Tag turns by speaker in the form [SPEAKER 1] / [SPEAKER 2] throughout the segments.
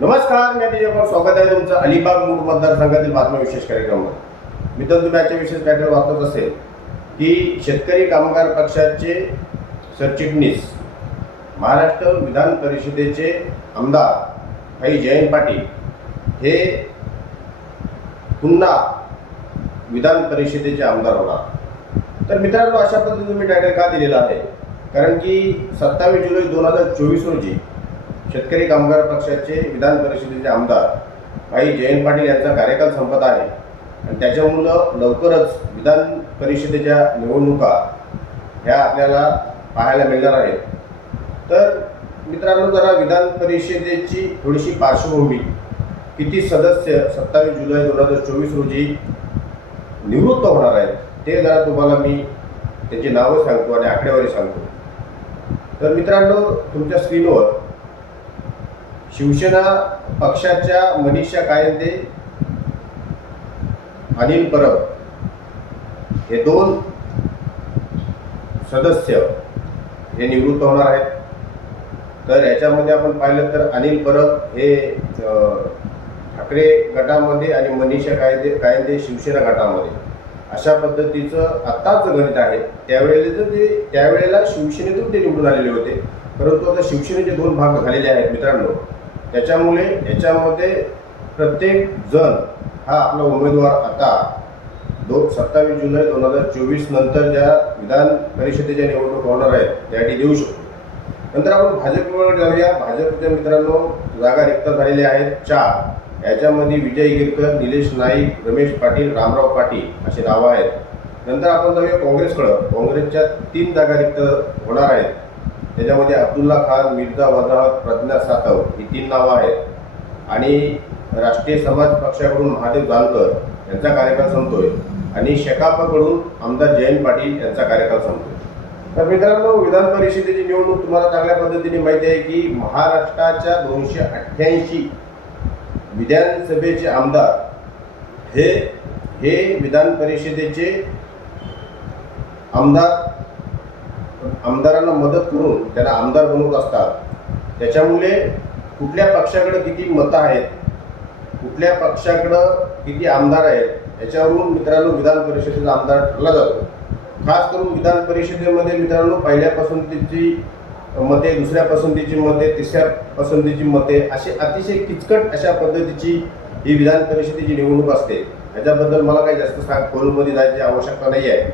[SPEAKER 1] नमस्कार मी तिच्यावर स्वागत आहे तुमचं अलिबाग मूड मतदारसंघातील बातम्या विशेष कार्यक्रमात मी तर तुम्ही आजच्या विशेष कार्यक्रम वाचत असेल की शेतकरी कामगार पक्षाचे सरचिटणीस महाराष्ट्र विधान परिषदेचे आमदार भाई जयंत पाटील हे पुन्हा विधान परिषदेचे आमदार होणार. तर मित्रांनो अशा पद्धतीने मी टायटल का दिलेला आहे? कारण की सत्तावीस जुलै दोन हजार चोवीस रोजी शेतकरी कामगार पक्षाचे विधान परिषदेचे आमदार भाई जयंत पाटील यांचा कार्यकाल संपत आहे. आणि त्याच्यामुळं लवकरच विधान परिषदेच्या निवडणुका ह्या आपल्याला पाहायला मिळणार आहेत. तर मित्रांनो जरा विधान परिषदेची थोडीशी पार्श्वभूमी. किती सदस्य सत्तावीस जुलै दोन हजार चोवीस रोजी निवृत्त होणार आहेत ते जरा तुम्हाला मी त्याची नावं सांगतो आणि आकडेवारी सांगतो. तर मित्रांनो तुमच्या स्क्रीनवर शिवसेना पक्षाच्या मनीषा कायंदे अनिल परब हे दोन सदस्य हे निवृत्त होणार आहेत. तर याच्यामध्ये आपण पाहिलं तर अनिल परब हे ठाकरे गटामध्ये आणि मनीषा कायदे कायदे शिवसेना गटामध्ये. अशा पद्धतीचं आत्ताच गणित आहे. त्यावेळेला ते त्यावेळेला शिवसेनेतून ते निवडून आलेले होते. परंतु आता शिवसेनेचे दोन भाग झालेले आहेत मित्रांनो. त्याच्यामुळे याच्यामध्ये प्रत्येक जण हा आपला उमेदवार आता दो सत्तावीस जुलै दोन हजार चोवीस नंतर ज्या विधान परिषदेच्या निवडणूक होणार आहेत त्यासाठी देऊ शकतो. नंतर आपण भाजपवर जाऊया. भाजपच्या मित्रांनो जागा रिक्त झालेल्या आहेत चार. याच्यामध्ये विजय गिरकर निलेश नाईक रमेश पाटील रामराव पाटील अशी नावं आहेत. नंतर आपण जाऊया काँग्रेसकडं. काँग्रेसच्या तीन जागा रिक्त होणार आहेत. त्याच्यामध्ये अब्दुल्ला खान मिर्झा वजाहत प्रज्ञा सातव ही तीन नावं आहेत. आणि राष्ट्रीय समाज पक्षाकडून महादेव जानकर यांचा कार्यकाळ संपतोय. आणि शेकापकडून आमदार जयंत पाटील यांचा कार्यकाळ संपतोय. तर मित्रांनो विधान परिषदेची निवडणूक तुम्हाला चांगल्या पद्धतीने माहिती आहे की महाराष्ट्राच्या दोनशे अठ्ठ्याऐंशी विधानसभेचे आमदार हे हे विधान परिषदेचे आमदार आमदारांना मदत करून त्यांना आमदार बनवत असतात. त्याच्यामुळे कुठल्या पक्षाकडे किती मतं आहेत कुठल्या पक्षाकडं किती आमदार आहेत याच्यावरून मित्रांनो विधान परिषदेचा आमदार ठरला जातो. खास करून विधान परिषदेमध्ये मित्रांनो पहिल्या पसंतीची मते दुसऱ्या पसंतीची मते तिसऱ्या पसंतीची मते अशी अतिशय किचकट अशा पद्धतीची ही विधान परिषदेची निवडणूक असते. याच्याबद्दल मला काही जास्त सांग खोलमध्ये जायची आवश्यकता नाही आहे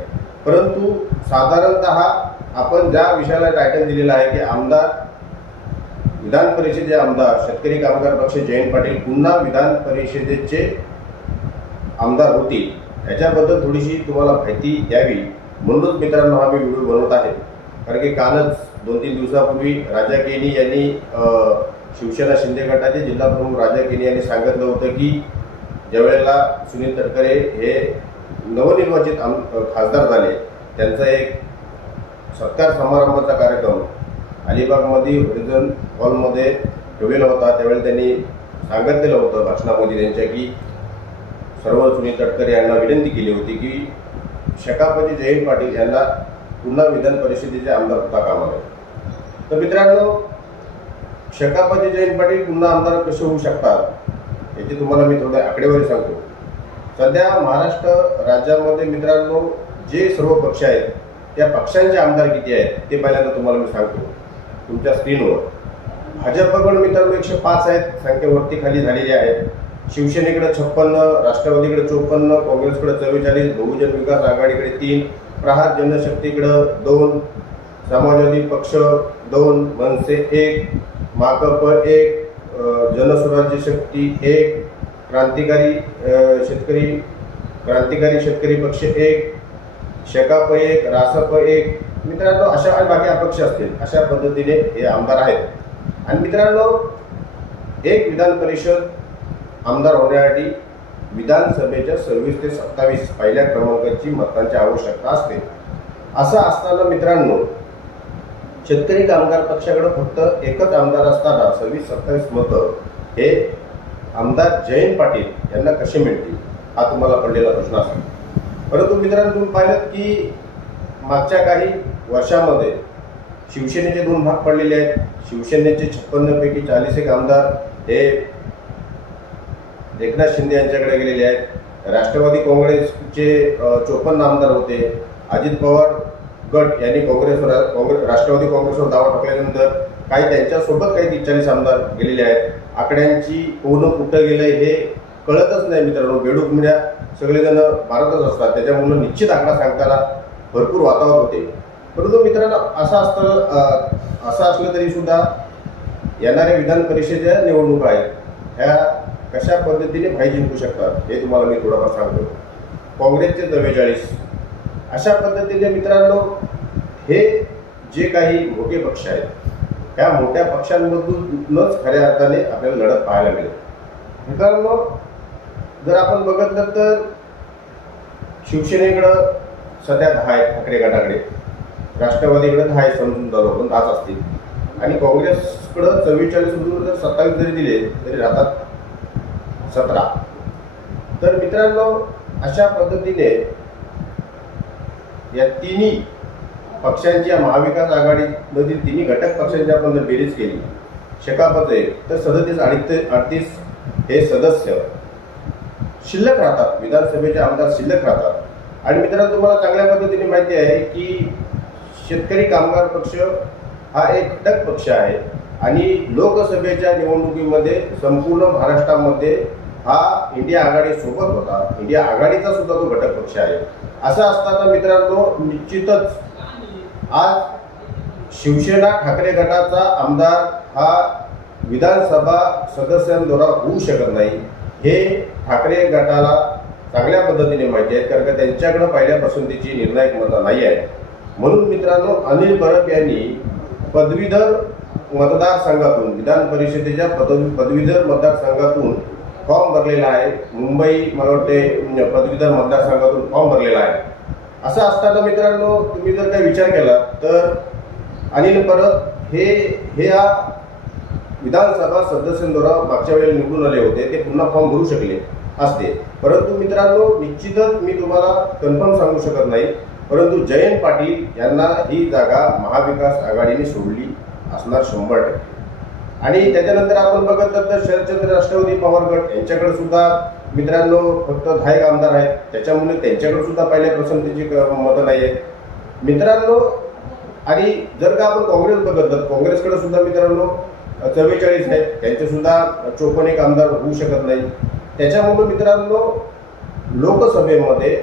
[SPEAKER 1] परंतु साधारणत आपण ज्या विषयाला टायटल दिलेलं आहे की आमदार विधान परिषदेचे आमदार शेतकरी कामगार पक्ष जयंत पाटील पुन्हा विधान परिषदेचे आमदार होतील. याच्याबद्दल थोडीशी तुम्हाला माहिती द्यावी. म्हणूनच मित्रांनो हा मी व्हिडिओ बनवत आहे. कारण की कालच दोन तीन दिवसापूर्वी राजा केनी यांनी शिवसेना शिंदे गटाचे जिल्हा प्रमुख राजा केनी यांनी सांगितलं होतं की ज्यावेळेला सुनील तटकरे हे नवनिर्वाचित आम खासदार झाले त्यांचा एक सत्कार समारंभाचा कार्यक्रम अलिबागमध्ये हरिजन हॉलमध्ये ठेवलेला होता. त्यावेळी त्यांनी सांगितलेलं होतं भाषणामध्ये त्यांच्या की सर्व सुनील तटकरे यांना विनंती केली होती की शकापती जयंत पाटील यांना पुन्हा विधान परिषदेचे आमदार होता कामा नये. तर मित्रांनो शकापती जयंत पाटील पुन्हा आमदार कसे होऊ शकतात याची तुम्हाला मी थोड्या आकडेवारी सांगतो. सध्या महाराष्ट्र राज्यामध्ये मित्रांनो जे सर्व पक्ष आहेत त्या पक्षांचे आमदार किती आहेत ते पहिल्यांदा तुम्हाला मी सांगतो. तुमच्या स्क्रीनवर भाजपकडून मित्रांनो एकशे पाच आहेत संख्येवरती खाली झालेली आहेत. शिवसेनेकडे छप्पन्न राष्ट्रवादीकडे चोपन्न काँग्रेसकडे चव्वेचाळीस बहुजन विकास आघाडीकडे तीन प्रहार जनशक्तीकडं दोन समाजवादी पक्ष दोन मनसे एक माकप एक जनस्वराज्य शक्ती एक क्रांतिकारी शेतकरी क्रांतिकारी शेतकरी पक्ष एक शेकाप एक रासप एक. मित्रांनो अशा बाकी अपक्ष असतील अशा पद्धतीने हे आमदार आहेत. आणि मित्रांनो एक विधान परिषद आमदार होण्यासाठी विधानसभेच्या सव्वीस ते सत्तावीस पहिल्या क्रमांकाची मतांची आवश्यकता असते. असं असताना मित्रांनो शेतकरी कामगार पक्षाकडे फक्त एकच आमदार असताना सव्वीस सत्तावीस मतं हे आमदार जयंत पाटील यांना कसे मिळतील हा तुम्हाला पडलेला प्रश्न असेल परंतु मित्रांनो तुम्ही पाहिलं की मागच्या काही वर्षामध्ये शिवसेनेचे दोन भाग पडलेले आहेत. शिवसेनेचे छप्पन्नपैकी चाळीस एक आमदार हे एकनाथ शिंदे यांच्याकडे गेलेले आहेत. राष्ट्रवादी काँग्रेसचे चोपन्न आमदार होते. अजित पवार गट यांनी काँग्रेसवर काँग्रेस राष्ट्रवादी काँग्रेसवर दावा टाकल्यानंतर काही त्यांच्यासोबत काही तीस चाळीस आमदार गेलेले आहेत. आकड्यांची कोण कुठं गेलं हे कळतच नाही मित्रांनो. बेडूक मीडिया सगळेजण मारतच असतात. त्याच्यामुळं निश्चित आकडा सांगताना भरपूर वातावरण होते. परंतु मित्रांनो असं असतं असं असलं तरी सुद्धा येणाऱ्या विधान परिषदेच्या निवडणुका आहेत. ह्या कशा पद्धतीने भाई जिंकू शकतात हे तुम्हाला मी थोडंफार सांगतो. काँग्रेसचे चव्वेचाळीस. अशा पद्धतीने मित्रांनो हे जे काही मोठे पक्ष आहेत ह्या मोठ्या पक्षांमधूनच खऱ्या अर्थाने आपल्याला लढत पाहायला मिळेल. मित्रांनो जर आपण बघितलं तर शिवसेनेकडं सध्या दहा आहेत ठाकरे गटाकडे. राष्ट्रवादीकडे दहा आहे समजून जातो पण दहाच असतील. आणि काँग्रेसकडं चव्वेचाळीस जर सत्तावीस जरी दिले तरी राहतात सतरा. तर मित्रांनो अशा पद्धतीने या तिन्ही पक्षांच्या महाविकास आघाडीमधील तिन्ही घटक पक्षांची आपण जर बेरीज केली शकापत आहे तर सदतीस अडीच अडतीस हे सदस्य शिल्लक राहतात. विधानसभेचे आमदार शिल्लक राहतात. आणि मित्रांनो तुम्हाला चांगल्या पद्धतीने माहिती आहे की शेतकरी कामगार पक्ष हा एक घटक पक्ष आहे. आणि लोकसभेच्या निवडणुकीमध्ये संपूर्ण महाराष्ट्रामध्ये हा इंडिया आघाडी सोबत होता. इंडिया आघाडीचा सुद्धा तो घटक पक्ष आहे. असं असताना मित्रांनो निश्चितच आज शिवसेना ठाकरे गटाचा आमदार हा विधानसभा सदस्यांद्वारा होऊ शकत नाही. हे ठाकरे गटाला चांगल्या पद्धतीने माहिती आहेत कारण का त्यांच्याकडं पहिल्या पसंतीची निर्णायक मतं नाही आहे. म्हणून मित्रांनो अनिल परब यांनी पदवीधर मतदारसंघातून विधान परिषदेच्या पदवी पदवीधर मतदारसंघातून फॉर्म भरलेला आहे. मुंबई मला वाटते म्हणजे पदवीधर मतदारसंघातून फॉर्म भरलेला आहे. असं असताना मित्रांनो तुम्ही जर काही विचार केला तर अनिल परब हे हे या विधानसभा सदस्यांद्वारा मागच्या वेळेला निवडून आले होते ते पुन्हा फॉर्म भरू शकले असते. परंतु मित्रांनो निश्चितच मी तुम्हाला कन्फर्म सांगू शकत नाही. परंतु जयंत पाटील यांना ही जागा महाविकास आघाडीने सोडली असणार शंभर टक्के. आणि त्याच्यानंतर आपण बघत तर शरदचंद्र राष्ट्रवादी पवार गट यांच्याकडे सुद्धा मित्रांनो फक्त दहा एक आमदार आहेत. त्याच्यामुळे त्यांच्याकडे सुद्धा पहिल्या पसंतीची मतं नाही आहेत मित्रांनो आणि जर का आपण काँग्रेस बघत तर काँग्रेसकडे सुद्धा मित्रांनो चव्वेचाळीस आहेत त्यांचेसुद्धा चोपन्न एक आमदार होऊ शकत नाही. त्याच्यामुळं मित्रांनो लोकसभेमध्ये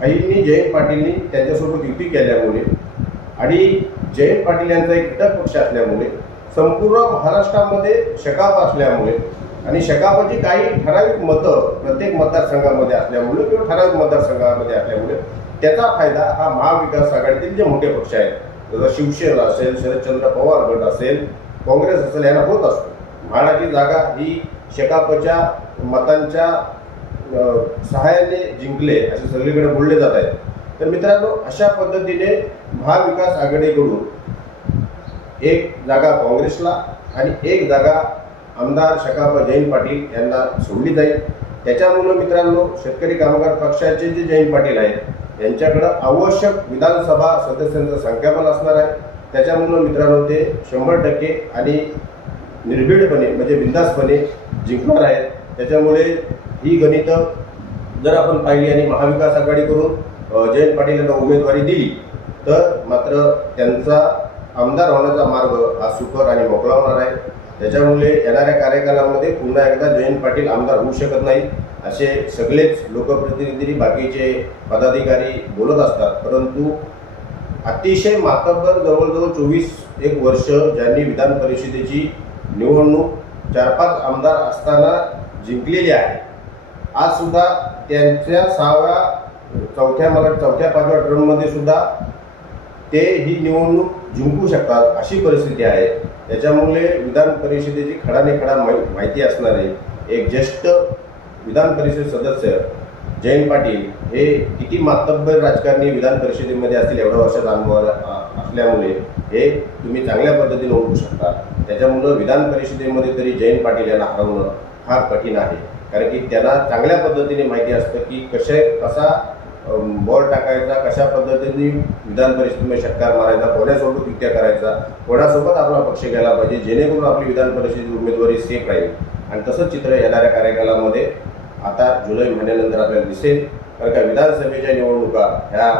[SPEAKER 1] भाईंनी जयंत पाटीलनी त्यांच्यासोबत युती केल्यामुळे आणि जयंत पाटील यांचा एक घटक पक्ष असल्यामुळे संपूर्ण महाराष्ट्रामध्ये शकाप असल्यामुळे आणि शकापाची काही ठराविक मतं प्रत्येक मतदारसंघामध्ये असल्यामुळे किंवा ठराविक मतदारसंघामध्ये असल्यामुळे त्याचा फायदा हा महाविकास आघाडीतील जे मोठे पक्ष आहेत जसं शिवसेना असेल शरदचंद्र पवार गट असेल काँग्रेस असेल यांना होत असतो. म्हाडाची जागा ही शेकापच्या मतांच्या सहाय्याने जिंकले असे सगळीकडे बोलले जात आहेत. तर मित्रांनो अशा पद्धतीने महाविकास आघाडीकडून एक जागा काँग्रेसला आणि एक जागा आमदार शकाप जयंत पाटील यांना सोडली जाईल. त्याच्यामुळं मित्रांनो शेतकरी कामगार पक्षाचे जे जयंत पाटील आहेत यांच्याकडं आवश्यक विधानसभा सदस्यांचं संख्याबल असणार आहे. त्याच्यामुळं मित्रांनो ते शंभर टक्के आणि निर्भीडपणे म्हणजे बिंदासपणे जिंकणार आहेत. त्याच्यामुळे ही गणितं जर आपण पाहिली आणि महाविकास आघाडीकडून जयंत पाटील यांना उमेदवारी दिली तर मात्र त्यांचा आमदार होण्याचा मार्ग हा सुकर आणि मोकळा होणार आहे. त्याच्यामुळे येणाऱ्या कार्यकालामध्ये पुन्हा एकदा जयंत पाटील आमदार होऊ शकत नाही असे सगळेच लोकप्रतिनिधी बाकीचे पदाधिकारी बोलत असतात. परंतु अतिशय मातब्बर जवळजवळ चोवीस एक वर्ष ज्यांनी विधान परिषदेची निवडणूक चार पाच आमदार असताना जिंकलेली आहे. आज सुद्धा त्यांच्या सहाव्या चौथ्या मला चौथ्या पाचव्या टर्ममध्ये सुद्धा ते ही निवडणूक जिंकू शकतात अशी परिस्थिती आहे. त्याच्यामुळे विधान परिषदेची खडाने खडा माहि माहिती असणारे एक ज्येष्ठ विधान परिषद सदस्य जयंत पाटील हे किती मातब्बर राजकारणी विधान परिषदेमध्ये असतील एवढ्या वर्षात अनुभव असल्यामुळे हे तुम्ही चांगल्या पद्धतीने ओळखू शकता. त्याच्यामुळं विधान परिषदेमध्ये तरी जयंत पाटील यांना हरवणं फार कठीण आहे. कारण की त्यांना चांगल्या पद्धतीने माहिती असतं की कसे कसा बॉल टाकायचा कशा पद्धतीने विधान परिषदेमध्ये षटकार मारायचा कोणासोबत युक्त्या करायचा कोणासोबत आपला पक्ष घ्यायला पाहिजे जेणेकरून आपली विधान परिषदेची उमेदवारी सेफ राहील. आणि तसंच चित्र येणाऱ्या कार्यकालामध्ये आता जुलै महिन्यानंतर आपल्याला दिसेल. कारण का विधानसभेच्या निवडणुका ह्या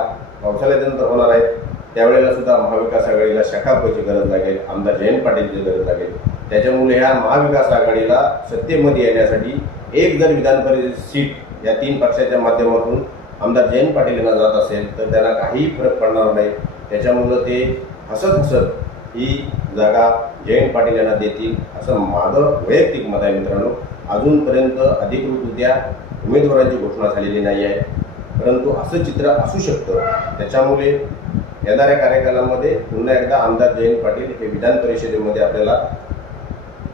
[SPEAKER 1] पावसाळ्यानंतर होणार आहेत. त्यावेळेला सुद्धा महाविकास आघाडीला शकापची गरज लागेल. आमदार जयंत पाटीलची गरज लागेल. त्याच्यामुळे ह्या महाविकास आघाडीला सत्तेमध्ये येण्यासाठी एक जर विधान परिषद सीट या तीन पक्षाच्या माध्यमातून आमदार जयंत पाटील यांना जात असेल तर त्यांना काहीही फरक पडणार नाही. त्याच्यामुळं ते हसत हसत ही जागा जयंत पाटील यांना देतील असं माझं वैयक्तिक मत आहे मित्रांनो. अजूनपर्यंत अधिकृतरित्या उमेदवारांची घोषणा झालेली नाही आहे. परंतु असं चित्र असू शकतं. त्याच्यामुळे येणाऱ्या कार्यकालामध्ये पुन्हा एकदा आमदार जयंत पाटील हे विधान परिषदेमध्ये आपल्याला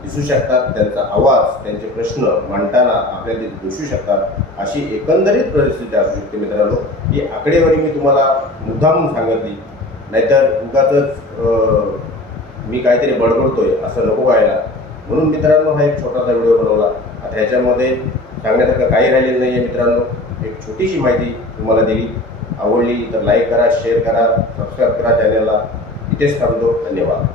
[SPEAKER 1] दिसू शकतात. त्यांचा आवाज त्यांचे प्रश्न मांडताना आपल्याला ते दिसू शकतात. अशी एकंदरीत परिस्थिती असू शकते मित्रांनो. ही आकडेवारी मी तुम्हाला मुद्दामून सांगितली. नाहीतर उगाच मी काहीतरी बडबडतोय असं नको व्हायला. म्हणून मित्रांनो हा एक छोटासा व्हिडिओ बनवला. आता ह्याच्यामध्ये सांगण्यासारखं काही राहिलेलं नाही आहे मित्रांनो. एक छोटीशी माहिती तुम्हाला दिली. आवडली तर लाईक करा शेअर करा सबस्क्राईब करा चॅनलला इथेच थांबतो. धन्यवाद.